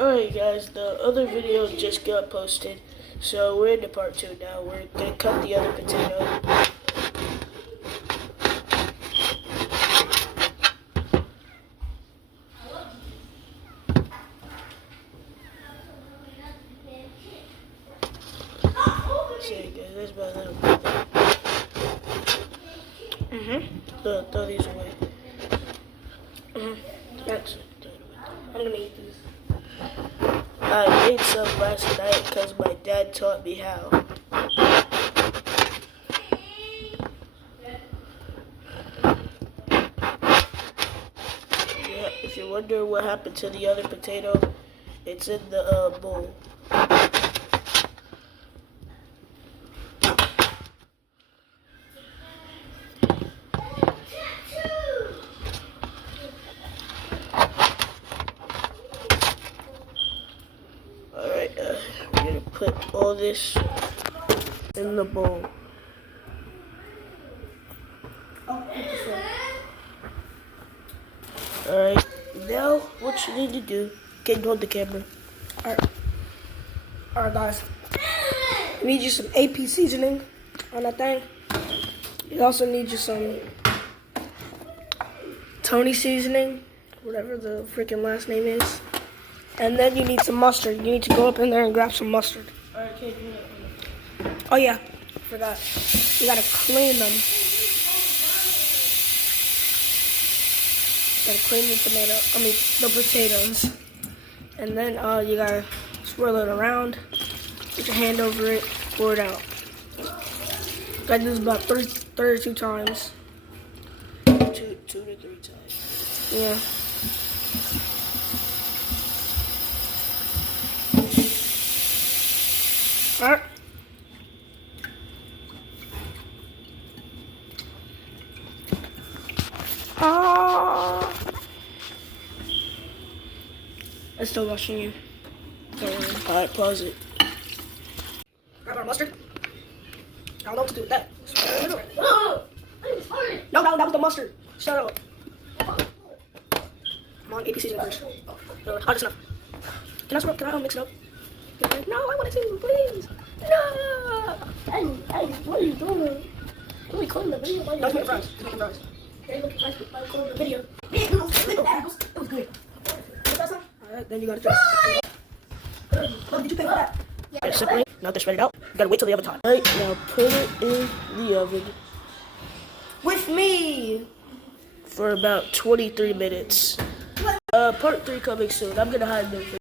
Alright guys, the other video just got posted, so we're into part 2 now. We're gonna cut the other potato. See guys, there's my little brother. Throw these away. That's I'm gonna eat these. I made some last night because my dad taught me how. Yeah, if you're wondering what happened to the other potato, it's in the bowl. Alright, we're gonna put all this in the bowl. Alright, now what you need to do, get hold the camera. Alright guys, you need you some AP seasoning on that thing. You also need you some Tony seasoning, whatever the freaking last name is. And then you need some mustard. You need to go up in there and grab some mustard. Alright, okay, do that. Oh yeah, forgot. You gotta clean them. Gotta clean the potatoes. And then you gotta swirl it around. Put your hand over it, pour it out. Gotta do this about 32 times. Two to three times. Yeah. Alright. I'm still watching you. Don't worry. Alright, pause it. Grab our mustard. I don't know what to do with that. No, that was the mustard. Shut up. Come on, AP seasoning first. Hot enough. Can I mix it up? No, I want it to, please. No. Hey, what are you doing? Let me clean the video. No, it's making fries. It's making fries. Hey, look, I clean the video. It was good. Alright, then you gotta try. Look, did you pay for that? Alright, separate. Now to spread it out. You gotta wait till the oven's hot. Alright, now put it in the oven With me. for about 23 minutes. Part 3 coming soon. I'm gonna hide them for